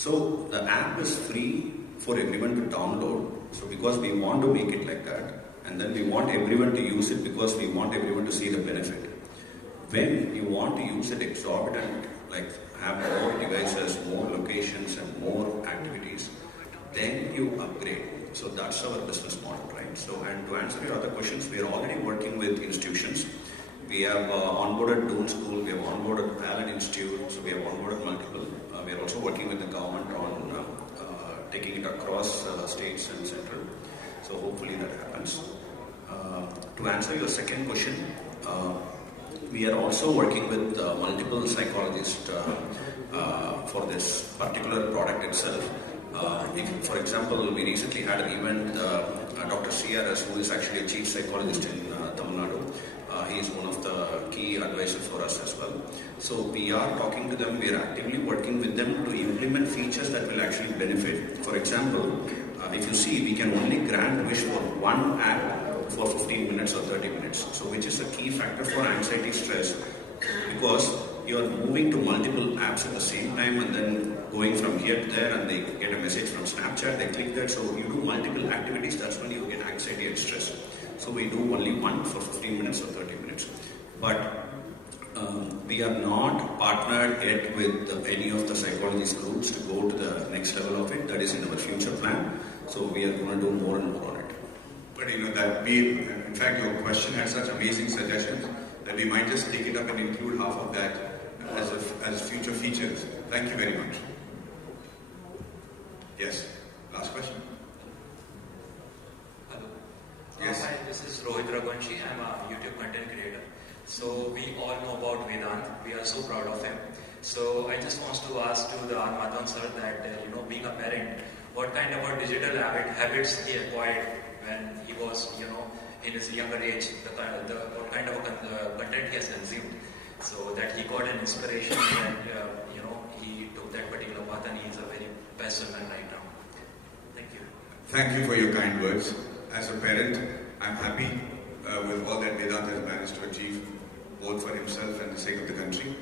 So the app is free for everyone to download. So because we want to make it like that, and then we want everyone to use it because we want everyone to see the benefit. When you want to use it exorbitant, like have more devices, more locations and more activities, then you upgrade. So that's our business model, right? So, and to answer your other questions, we are already working with institutions. We have onboarded Doon School, we have onboarded Allen Institute, so we have onboarded multiple. We are also working with the government on taking it across states and central. So hopefully that happens. To answer your second question, we are also working with multiple psychologists for this particular product itself. For example, we recently had an event, Dr. CRS, who is actually a chief psychologist in Tamil Nadu. He is one of the key advisors for us as well. So we are talking to them, we are actively working with them to implement features that will actually benefit. For example, if you see, we can only grant wish for one app for 15 minutes or 30 minutes. So which is a key factor for anxiety stress, because you are moving to multiple apps at the same time and then going from here to there, and they get a message from Snapchat, they click that. So you do multiple activities, that's when you get anxiety and stress. So we do only one for 15 minutes or 30 minutes. But we are not partnered yet with any of the psychologist groups to go to the next level of it. That is in our future plan. So we are going to do more and more on it. But you know that we, in fact, your question had such amazing suggestions that we might just take it up and include half of that as future features. Thank you very much. Yes, last question. Hello. Yes. Hi, this is Rohit Raghuvanshi. I'm a YouTube content creator. So we all know about Vedant. We are so proud of him. So I just want to ask to the R Madhavan sir that being a parent, what kind of a digital habits he acquired when he was in his younger age, what kind of content he has consumed, so that he got an inspiration and he took that particular path and he is a very best woman right now. Thank you. Thank you for your kind words. As a parent, I'm happy with all that Vedant has managed to achieve, both for himself and the sake of the country.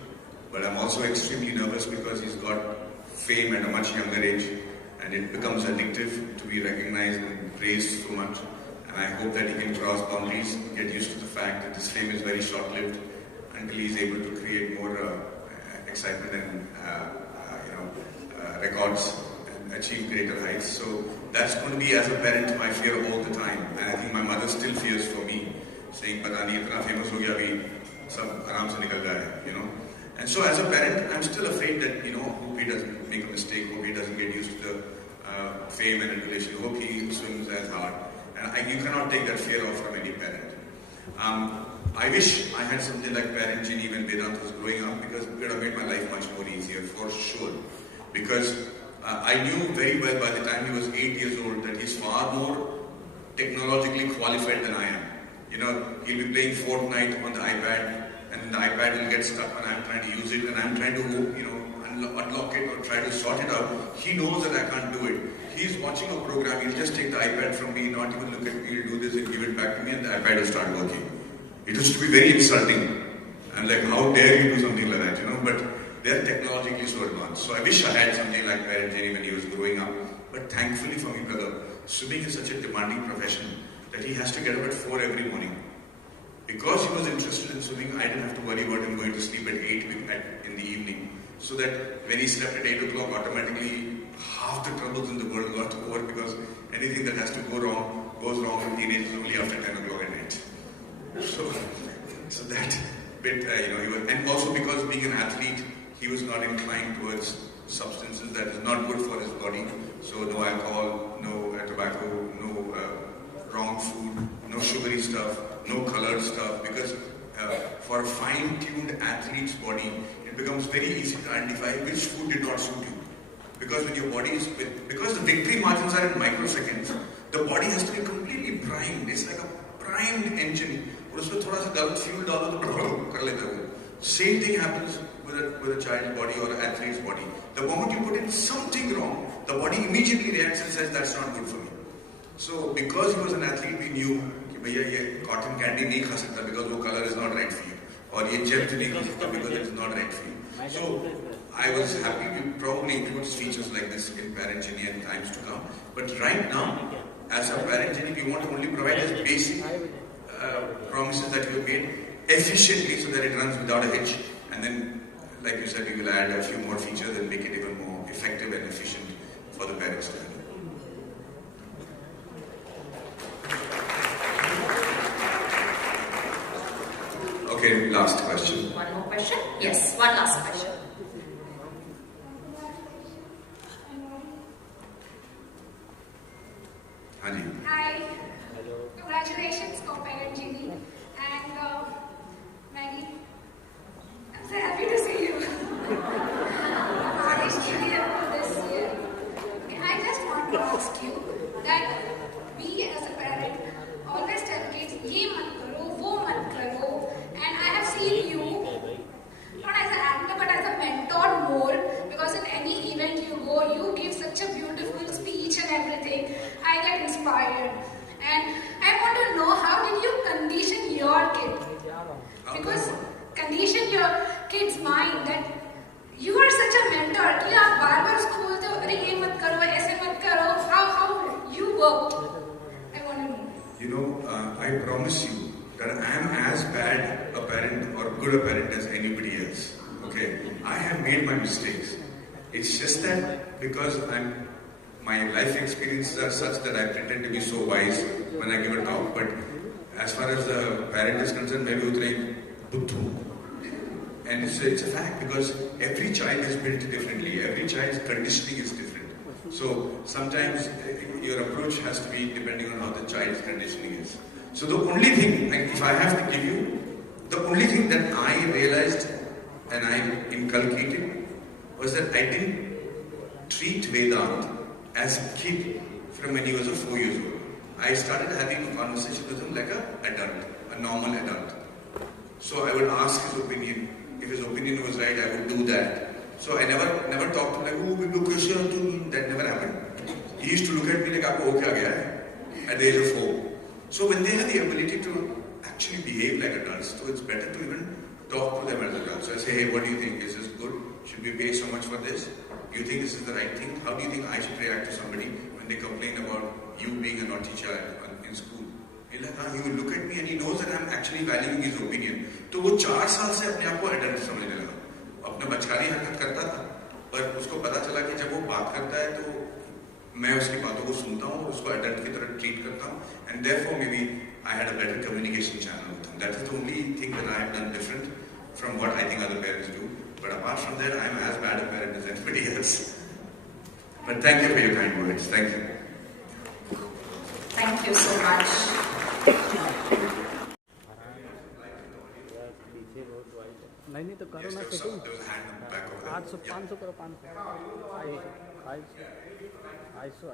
But I'm also extremely nervous because he's got fame at a much younger age, and it becomes addictive to be recognized and praised so much. And I hope that he can cross boundaries, get used to the fact that his fame is very short-lived until he's able to create more excitement and records and achieve greater heights. So that's going to be, as a parent, my fear all the time. And I think my mother still fears for me, saying, "Pata nahi itna famous ho gaya abhi, sab aaram se nikal jaye," And so as a parent, I'm still afraid that, hope he doesn't make a mistake, hope he doesn't get used to the fame and adulation, hope he swims as hard. And you cannot take that fear off from any parent. I wish I had something like parent Geenee when Vedant was growing up, because it would have made my life much more easier, for sure. Because I knew very well by the time he was 8 years old that he's far more technologically qualified than I am. He'll be playing Fortnite on the iPad, and the iPad will get stuck when I'm trying to use it, and I'm trying to, unlock it or try to sort it out. He knows that I can't do it. He's watching a program, he'll just take the iPad from me, not even look at me, he'll do this and give it back to me, and the iPad will start working. It used to be very insulting. I'm like, how dare you do something like that, But they're technologically so advanced. So I wish I had something like parent Geenee when he was growing up. But thankfully for me, brother, swimming is such a demanding profession that he has to get up at 4 every morning. Because he was interested in swimming, I didn't have to worry about him going to sleep at 8 in the evening. So that when he slept at 8 o'clock, automatically half the troubles in the world got over, because anything that has to go wrong goes wrong in teenagers only after 10 o'clock at night. So that bit, he was, and also because being an athlete, he was not inclined towards substances that is not good for his body. So no alcohol, no tobacco, no wrong food, no sugary stuff, no colored stuff, because for a fine-tuned athlete's body, it becomes very easy to identify which food did not suit you. Because when your body is, because the victory margins are in microseconds, the body has to be completely primed. It's like a primed engine. उसमें थोड़ा सा गलत fuel डालो तो कर लेता है वो. Same thing happens with a child's body or an athlete's body. The moment you put in something wrong, the body immediately reacts and says, "That's not good for me." So because he was an athlete, we knew कि भैया ये cotton candy नहीं खा सकता because वो color is not right for you, और ये gel नहीं खा सकता because it is not right for you. So I was happy we probably include features like this in Parent Geenee in times to come. But right now, as a Parent Geenee, we want to only provide as basic promises that you have made efficiently so that it runs without a hitch. And then, like you said, we will add a few more features and make it even more effective and efficient for the parents to handle. Okay, last question. One more question? Yes, one last question. Hanji. Hi. Congratulations for Parent Geenee. And Maggie, I'm so happy to see you. It's Geenee this year. Okay, I just want to ask you that we as a parent always tell kids, ye mat karo, wo mat karo. And I have seen you, not as an actor but as a mentor more, because in any event you go, you give such a beautiful speech and everything. I get inspired. And I want to know, how did you condition your kid? Because condition your kid's mind that you are such a mentor कि आप बार-बार उसको बोलते हो अरे ये मत करो ऐसे मत करो. How you work? I want to know. You know, I promise you that I am as bad a parent or good a parent as anybody else. Okay, I have made my mistakes. It's just that because my life experiences are such that I pretend to be so wise when I give a talk. But as far as the parent is concerned, maybe utre buddhu. And it's a fact because every child is built differently. Every child's conditioning is different. So sometimes your approach has to be depending on how the child's conditioning is. So the only thing, if I have to give you, the only thing that I realized and I inculcated was that I didn't treat Vedant as a kid from when he was 4 years old. I started having a conversation with him like an adult, a normal adult. So I would ask his opinion. If his opinion was right, I would do that. So I never talked to him like, oh, baby, that never happened. He used to look at me like, aapko ho kya gaya hai? At the age of 4. So when they have the ability to actually behave like adults, so it's better to even talk to them as adults. So I say, hey, what do you think? Is this good? Should we pay so much for this? Do you think this is the right thing? How do you think I should react to somebody when they complain about you being a naughty child in school? He will look at me and he knows that I'm actually valuing his opinion. So वो 4 साल से अपने आप को adult समझने लगा. अपना बचकानी हरकत करता था, पर उसको पता चला कि जब वो बात करता है तो मैं उसकी बातों को सुनता हूँ, उसको adult की तरह treat करता हूँ, and therefore maybe I had a better communication channel with him. That is the only thing that I have done different from what I think other parents do. But apart from that, I am as bad a parent as anybody else. But thank you for your kind words. Thank you. Thank you so much. नहीं तो करो ना setting 800 500 करो 500 500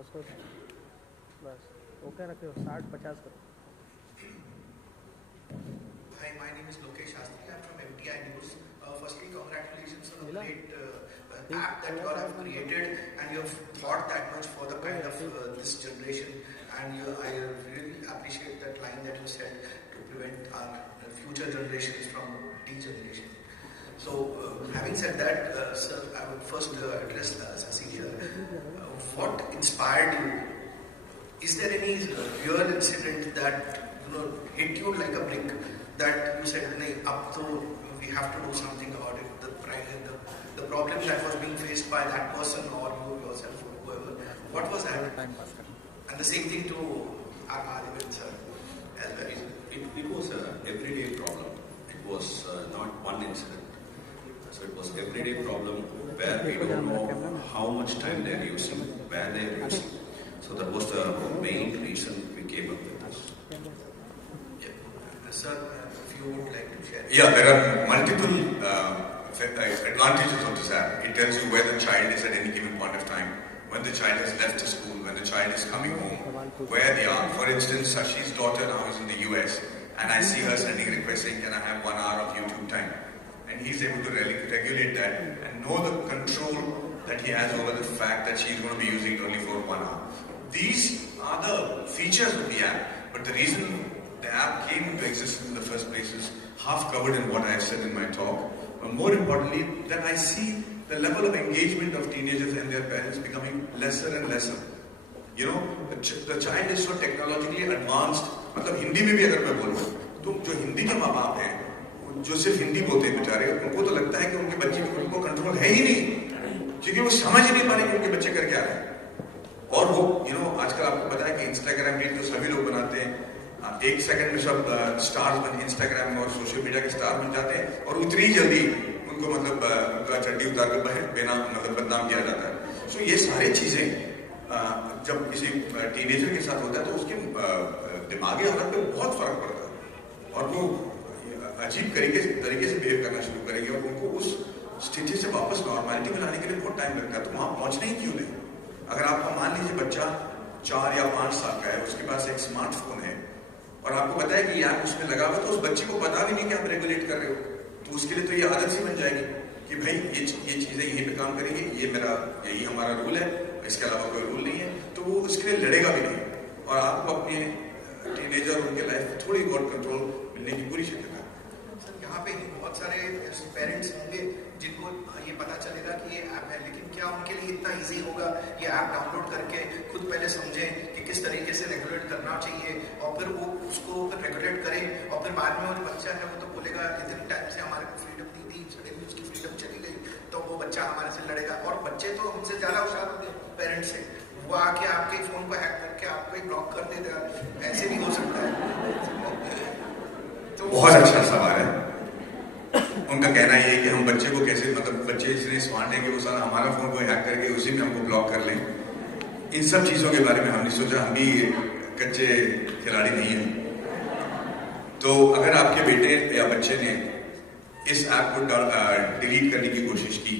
उसको बस okay रखो 60 50 करो. Hi, my name is Lokesh Shastri. I'm from MTI News. Firstly, congratulations on the great app that you all have created, and you have thought that much for the kind of this generation. And I really appreciate that line that you said to prevent our future generations from degeneration. So, having said that, sir, I would first address Sasi here. What inspired you? Is there any real incident that hit you like a brick that you said, "Nahi, ab to we have to do something about it"? The problem that was being faced by that person or you yourself or whoever. What was that? And the same thing to R Madhavan sir as well. It was an everyday problem. It was not one incident. So it was an everyday problem where we don't know how much time they are using, where they are using. So that was the main reason we came up with this. Yeah. Sir, if you would like to share. Yeah, there are multiple advantages of this app. It tells you where the child is at any given point of time, when the child has left the school, when the child is coming home, where they are. For instance, Sashi's daughter now is in the US, and I see her sending requests saying, "Can I have 1 hour of YouTube time?" And he's able to regulate that and know the control that he has over the fact that she's going to be using it only for 1 hour. These are the features of the app, but the reason the app came into existence in the first place is half covered in what I said in my talk. But more importantly, that I see the level of engagement of teenagers and their parents becoming lesser and lesser. You know, the child is so technologically advanced. मतलब हिंदी में भी अगर मैं बोलूँ, तो जो हिंदी के माँ बाप हैं, जो सिर्फ हिंदी बोलते हैं बेचारे, उनको तो लगता है कि उनके बच्चे को उनको कंट्रोल है ही नहीं, क्योंकि वो समझ ही नहीं पा रहे कि उनके बच्चे कर क्या रहे हैं। और वो आजकल आपको पता है कि इंस्टाग्राम रील तो सभी लोग बनाते हैं, 1 सेकंड में सब स्टार्स बन इंस्टाग्राम और सोशल मीडिया के स्टार बन जाते हैं, और उतनी ही जल्दी उनको उनका चड्डी उतार कर बिना बदनाम किया जाता है। सो ये सारी चीजें जब किसी टीनेजर के साथ होता है तो उसके दिमागी हालत पे बहुत फर्क पड़ता है, और वो अजीब तरीके से बिहेव करना शुरू करेंगे, और उनको उस स्थिति से वापस नॉर्मलिटी में लाने के लिए बहुत टाइम लगता है। तो वहां पहुंचना ही क्यों नहीं? अगर आपका मान लीजिए बच्चा 4 या 5 साल का है, उसके पास एक स्मार्टफोन है, और आपको पता है कि यार उसमें लगा हुआ, तो उस बच्चे को पता भी नहीं कि आप रेगुलेट कर रहे हो, तो उसके लिए तो ये आदत सी बन जाएगी कि भाई ये चीजें यहीं पे काम करेंगी, यही हमारा रूल है, इसके अलावा कोई रूल नहीं है, तो वो उसके लिए लड़ेगा भी नहीं, और आपको अपने टीनेजर उनके लाइफ में थोड़ी बहुत कंट्रोल मिलने की पूरी शक्यता है। सर यहाँ पे बहुत सारे पेरेंट्स होंगे जिनको ये पता चलेगा कि ये ऐप है, लेकिन क्या उनके लिए इतना इजी होगा ये ऐप डाउनलोड करके खुद पहले समझें कि किस तरीके से रेगुलेट करना चाहिए, और फिर वो उसको फिर रेगुलेट करें, और फिर बाद में वो जो बच्चा है वो तो बोलेगा इतनी टाइम से हमारे को फ्रीडम दी थी, सडनली उसकी फ्रीडम चली गई, तो वो बच्चा हमारे से लड़ेगा। और बच्चे तो हमसे ज्यादा होशियार होंगे पेरेंट्स से, वो आके आपके फोन को हैक करके आपको एक ब्लॉक कर देगा, ऐसे भी हो सकता है। तो बहुत अच्छा सवाल है। उनका कहना ये है कि हम बच्चे को कैसे, बच्चे इतने स्मार्ट हैं कि वो सारा हमारा फोन को हैक करके उसी में हमको ब्लॉक कर लें। इन सब चीजों के बारे में हमने सोचा, हम भी कच्चे खिलाड़ी नहीं हैं। तो अगर आपके बेटे या बच्चे ने इस ऐप को डिलीट करने की कोशिश की,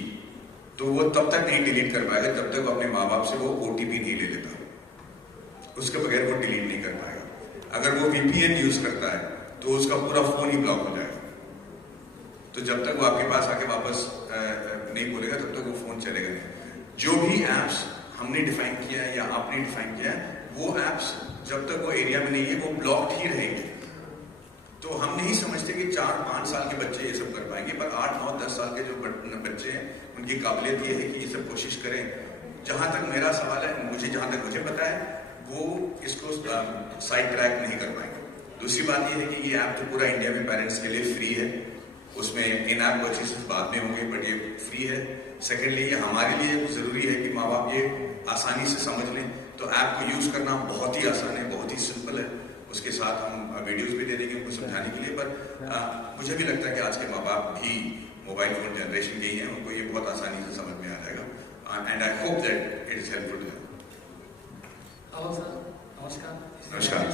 तो वो तब तक नहीं डिलीट कर पाएगा जब तक वो अपने माँ बाप से वो OTP नहीं ले लेता, उसके बगैर वो डिलीट नहीं कर पाएगा। अगर वो VPN यूज करता है तो उसका पूरा फोन ही ब्लॉक हो जाएगा। तो जब तक वो आपके पास आके वापस नहीं बोलेगा तब तक वो फोन चलेगा नहीं। जो भी एप्स हमने डिफाइन किया है या आपने डिफाइन किया है, वो एप्स जब तक वो एरिया में नहीं है वो ब्लॉक्ड ही रहेंगे। तो हम नहीं समझते कि 4-5 साल के बच्चे ये सब कर पाएंगे, पर 8, 9, 10 साल के जो बच्चे हैं उनकी काबिलियत ये है कि ये सब कोशिश करें। जहां तक मेरा सवाल है, जहां तक मुझे पता है, वो इसको साइड ट्रैक नहीं कर पाएंगे। दूसरी बात ये है कि ये ऐप तो पूरा इंडिया में पेरेंट्स के लिए फ्री है, उसमें इन ऐप परचेसेस बाद में होंगे, बट ये फ्री है। सेकेंडली ये हमारे लिए जरूरी है कि माँ बाप ये आसानी से समझ लें। तो ऐप को यूज करना बहुत ही आसान है, बहुत ही सिंपल है। उसके साथ हम वीडियोस भी दे देंगे उनको समझाने के लिए, पर मुझे भी लगता है कि आज के माँ बाप भी मोबाइल फोन जनरेशन के ही हैं, उनको ये बहुत आसानी से समझ में आ जाएगा। And I hope that it is helpful to them. नमस्कार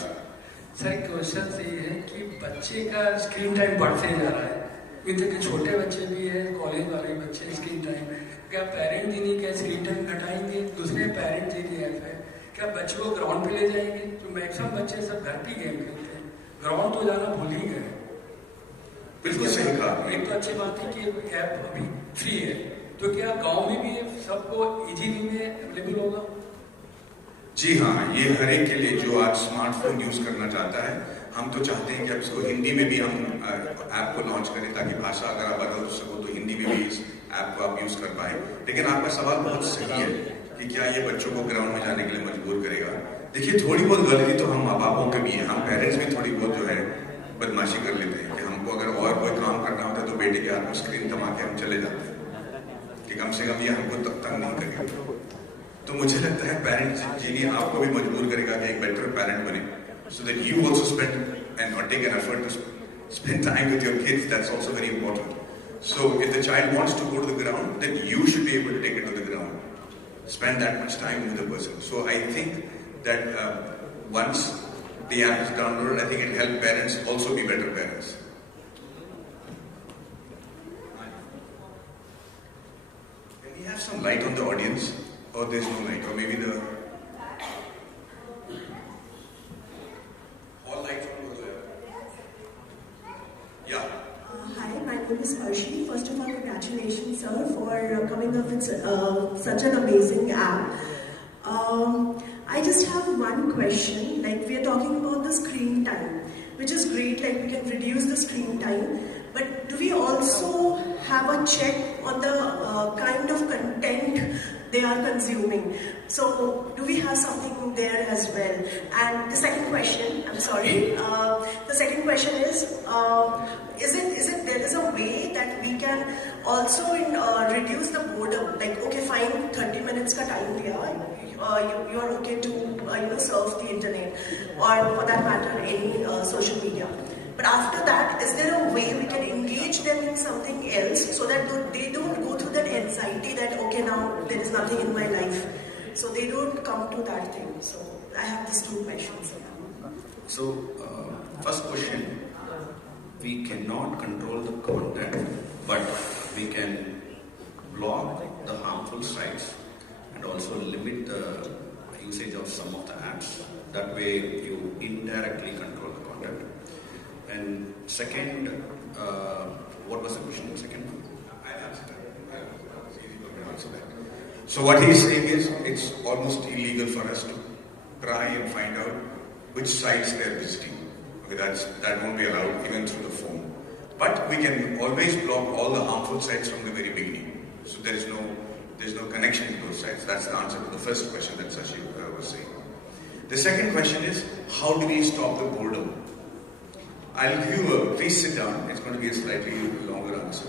सर, क्वेश्चन ये है कि बच्चे का स्क्रीन टाइम बढ़ते जा रहा है, क्योंकि छोटे बच्चे भी है, कॉलेज वाले बच्चे स्क्रीन टाइम, क्या पेरेंट ही नहीं क्या स्क्रीन टाइम घटाएंगे? दूसरे पेरेंट ही ऐप है, क्या बच्चों को ग्राउंड पे ले जाएंगे? तो मैक्सिमम बच्चे सब घर पे गेम खेलते हैं, ग्राउंड तो जाना भूल ही गए। बिल्कुल सही कहा। एक तो अच्छी बात है कि ऐप अभी फ्री है, तो क्या गाँव में भी सबको इजीली में अवेलेबल होगा? जी हाँ, ये हर एक के लिए जो आज स्मार्टफोन यूज करना चाहता है। हम तो चाहते हैं कि अब इसको हिंदी में भी हम ऐप को लॉन्च करें, ताकि भाषा अगर आप बदल सको तो हिंदी में भी इस ऐप को आप यूज कर पाए। लेकिन आपका सवाल बहुत सही है कि क्या ये बच्चों को ग्राउंड में जाने के लिए मजबूर करेगा। देखिए, थोड़ी बहुत गलती तो हम माँ बापों के भी है, हम पेरेंट्स भी थोड़ी बहुत जो है बदमाशी कर लेते हैं कि हमको अगर और कोई काम करना होता है तो बेटे के हाथ में स्क्रीन थमा के हम चले जाते हैं कि कम से कम ये हमको तंग नहीं करेगा। तो मुझे लगता है पेरेंट्स जीनी आपको भी मजबूर करेगा कि एक बेटर पेरेंट बने, so that you also spend and or take an effort to spend time with your kids. That's also very important. So if the child wants to go to the ground, then you should be able to take it to the ground, spend that much time with the person. So I think that once the app is downloaded, I think it will help parents also be better parents. Can we have some light on the audience? Or there's no light, or maybe the all lights on over there. Yeah. Hi, my name is Arshi. First of all, congratulations, sir, for coming up with such an amazing app. I just have one question. Like, we are talking about the screen time. which is great, like we can reduce the screen time. But do we also have a check on the kind of content they are consuming? So do we have something there as well? And the second question, I'm sorry, the second question is there is a way that we can also reduce the boredom? Like, okay, fine, 30 minutes ka time liya, you are okay to surf the internet, or for that matter any social media. But after that, is there a way we can engage them in something else so that they don't go through that anxiety that, okay, now there is nothing in my life. So they don't come to that thing. So I have these two questions. So, first question, we cannot control the content, but we can block the harmful sites and also limit the usage of some of the apps. That way you indirectly control the content. And second, what was the question? Second one? I'll answer that. So what he's saying is, it's almost illegal for us to try and find out which sites they're visiting. Okay, that won't be allowed even through the phone. But we can always block all the harmful sites from the very beginning. So there's no connection to those sites. That's the answer to the first question that Sashi was saying. The second question is, how do we stop the boredom? I'll give you please sit down, it's going to be a slightly longer answer.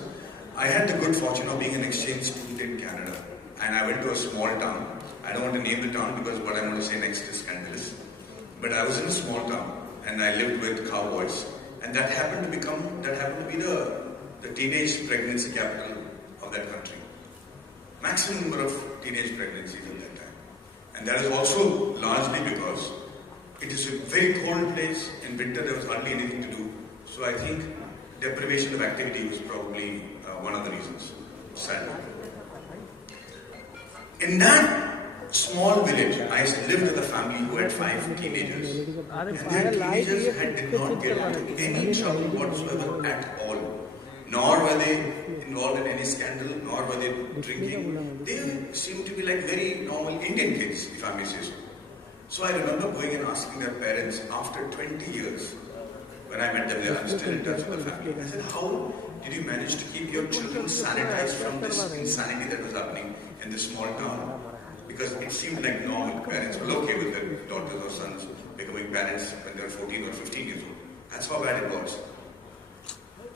I had the good fortune of being an exchange student in Canada, and I went to a small town. I don't want to name the town because what I'm going to say next is scandalous. But I was in a small town, and I lived with cowboys, and that happened to be the teenage pregnancy capital of that country. Maximum number of teenage pregnancies at that time. And that is also largely because it is a very cold place. In winter, there was hardly anything to do. So I think deprivation of activity was probably one of the reasons, sadly. In that small village, I lived with a family who had 5 teenagers. And their teenagers did not get into any trouble whatsoever at all. Nor were they involved in any scandal, nor were they drinking. They seemed to be like very normal Indian kids, if I may say so. So I remember going and asking their parents after 20 years, when I met them, they are still in touch with the family. I said, how did you manage to keep your children sanitized from this insanity that was happening in this small town? Because it seemed like normal. Parents were okay with their daughters or sons becoming parents when they were 14 or 15 years old. That's how bad it was.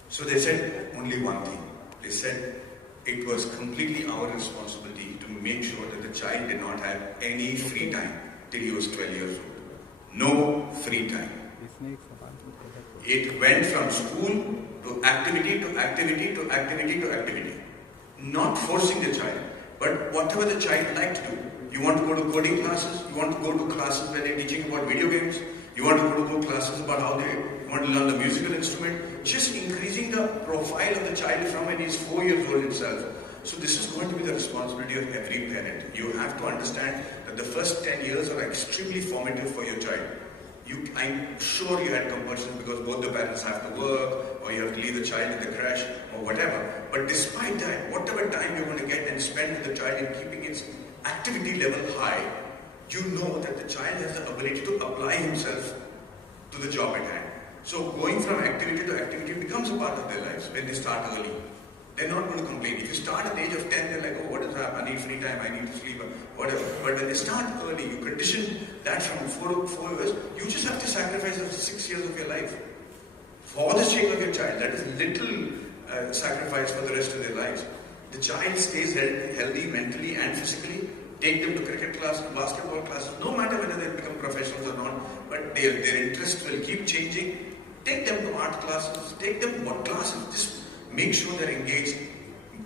So they said only one thing. They said it was completely our responsibility to make sure that the child did not have any free time till he was 12 years old. No free time. It went from school to activity to activity to activity to activity. Not forcing the child, but whatever the child liked to do. You want to go to coding classes? You want to go to classes where they're teaching about video games? You want to go to classes about how they want to learn the musical instrument? Just increasing the profile of the child from when he's 4 years old itself. So this is going to be the responsibility of every parent. You have to understand that the first 10 years are extremely formative for your child. I'm sure you had compulsions because both the parents have to work, or you have to leave the child in the crash, or whatever. But despite that, whatever time you're going to get and spend with the child in keeping its activity level high, you know that the child has the ability to apply himself to the job at hand. So going from activity to activity becomes a part of their lives when they start early. They're not going to complain. If you start at the age of 10, they're like, oh, what is that? I need free time, I need to sleep, whatever. But when they start early, you condition that from 4 years, you just have to sacrifice 6 years of your life. For the sake of your child, that is little sacrifice for the rest of their lives. The child stays healthy mentally and physically. Take them to cricket classes, basketball classes, no matter whether they become professionals or not, but their interests will keep changing. Take them to art classes, take them to what classes, just make sure they're engaged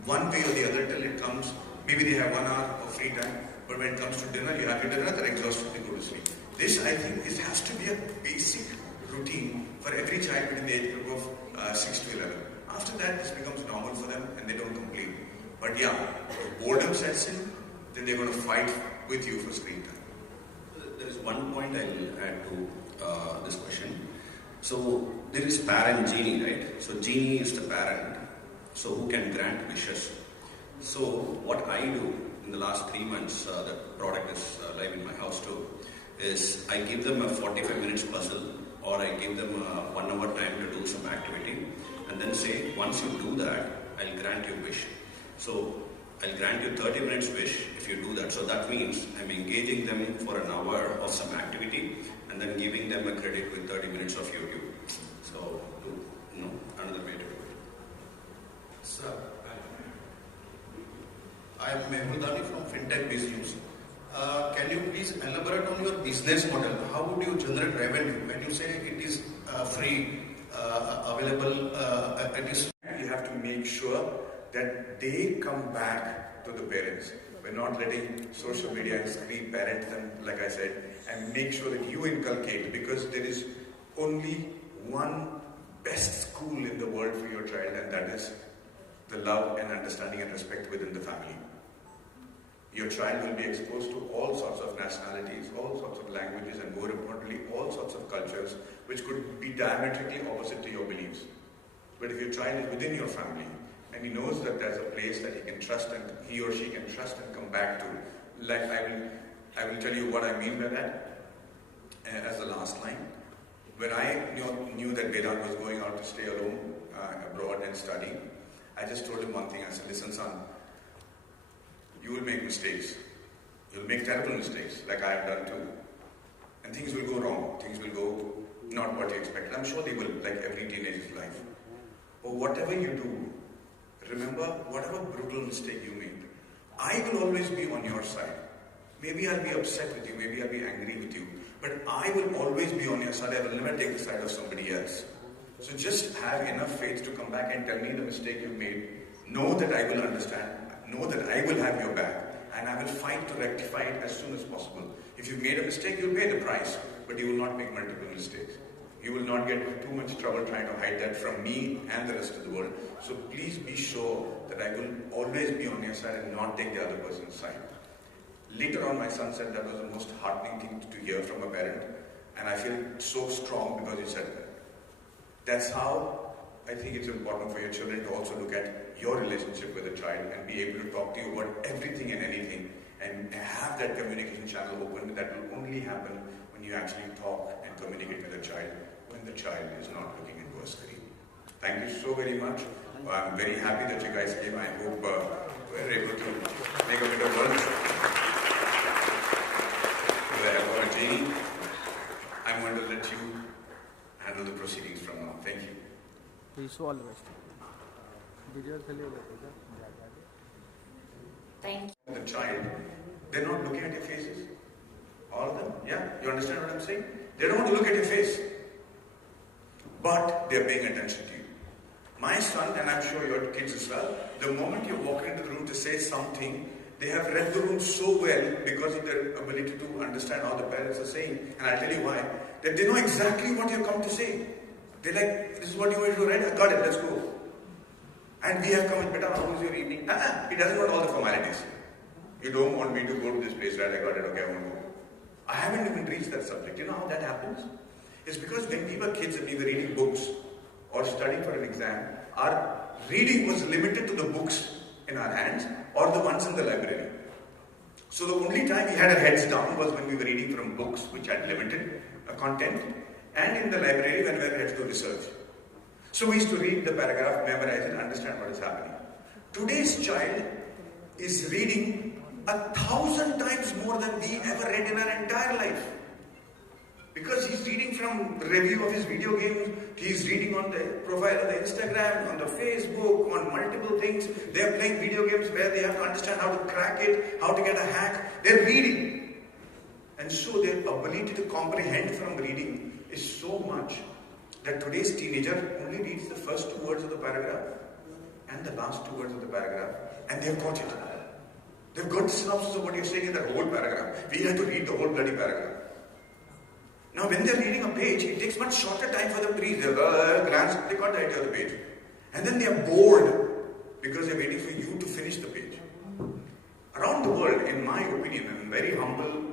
one way or the other till it comes. Maybe they have 1 hour of free time, but when it comes to dinner, you have your dinner, they're exhausted, they go to sleep. This, I think, has to be a basic routine for every child between the age group of 6 to 11. After that, this becomes normal for them and they don't complain. But yeah, if boredom sets in, then they're going to fight with you for screen time. There is one point I'll add to this question. So there is parent Geenee, right? So Geenee is the parent, so who can grant wishes. So what I do in the last 3 months, the product is live in my house too, is I give them a 45 minutes puzzle or I give them 1 hour time to do some activity, and then say, once you do that, I'll grant you wish. So I'll grant you 30 minutes wish if you do that. So that means I'm engaging them for an hour of some activity and then giving them a credit with 30 minutes of YouTube. So, another way to do it. Sir, I am Mehmoodani from FinTech Business. Can you please elaborate on your business model? How would you generate revenue when you say it is free, available, it is... You have to make sure that they come back to the parents. We're not letting social media and screen parent them, like I said, and make sure that you inculcate, because there is only one best school in the world for your child, and that is the love and understanding and respect within the family. Your child will be exposed to all sorts of nationalities, all sorts of languages, and more importantly, all sorts of cultures which could be diametrically opposite to your beliefs. But if your child is within your family, and he knows that there's a place that he can trust and he or she can trust and come back to, like I will tell you what I mean by that as the last line. When I knew that Vedant was going out to stay alone abroad and study, I just told him one thing. I said, listen son, you will make mistakes. You'll make terrible mistakes like I have done too. And things will go wrong. Things will go not what you expected. I'm sure they will, like every teenager's life. But whatever you do, remember, whatever brutal mistake you make, I will always be on your side. Maybe I'll be upset with you, maybe I'll be angry with you, but I will always be on your side. I will never take the side of somebody else. So just have enough faith to come back and tell me the mistake you made. Know that I will understand. Know that I will have your back. And I will fight to rectify it as soon as possible. If you've made a mistake, you'll pay the price, but you will not make multiple mistakes. You will not get too much trouble trying to hide that from me and the rest of the world. So please be sure that I will always be on your side and not take the other person's side. Later on, my son said that was the most heartening thing to hear from a parent. And I feel so strong because he said that. That's how I think it's important for your children to also look at your relationship with a child and be able to talk to you about everything and anything and have that communication channel open. That will only happen when you actually talk and communicate with a child when the child is not looking into a screen. Thank you so very much. I'm very happy that you guys came. I hope we're able to make a bit of work. Geenee, I'm going to let you handle the proceedings from now. Thank you. Wish you all the best. Thank you. The child, they're not looking at your faces. All of them? Yeah? You understand what I'm saying? They don't want to look at your face. But they're paying attention to you. My son, and I'm sure your kids as well, the moment you walk into the room to say something, they have read the room so well because of their ability to understand how the parents are saying. And I'll tell you why. That they know exactly what you've come to say. They're like, this is what you want to read? I got it, let's go. And we have come and better, how was your evening? He doesn't want all the formalities. You don't want me to go to this place, right? I got it, okay, I want to go. I haven't even reached that subject. You know how that happens? It's because when we were kids and we were reading books or studying for an exam, our reading was limited to the books in our hands or the ones in the library. So the only time we had our heads down was when we were reading from books which had limited content, and in the library when we had to do research. So we used to read the paragraph, memorize it, understand what is happening. Today's child is reading 1,000 times more than we ever read in our entire life. Because he's reading from review of his video games, he's reading on the profile of the Instagram, on the Facebook, on multiple things. They're playing video games where they have to understand how to crack it, how to get a hack. They're reading. And so their ability to comprehend from reading is so much that today's teenager only reads the first 2 words of the paragraph and the last 2 words of the paragraph, and they've got it. They've got the synopsis of what you're saying in that whole paragraph. We had to read the whole bloody paragraph. Now when they're reading a page, it takes much shorter time for them to read. They glance, they got the idea of the page. And then they are bored because they're waiting for you to finish the page. Around the world, in my opinion, I'm very humble,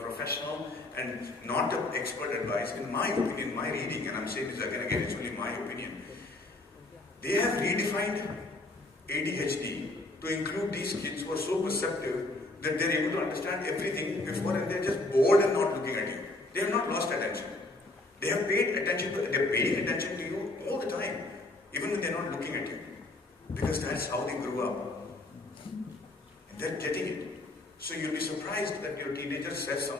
professional, and not expert advice. In my opinion, my reading, and I'm saying this again, it's only my opinion. They have redefined ADHD to include these kids who are so perceptive that they're able to understand everything before, and they're just bored and not looking at you. They've not lost attention. They have paid attention to, they're paying attention to you all the time, even when they're not looking at you. Because that's how they grew up. And they're getting it. So you'll be surprised that your teenager says something.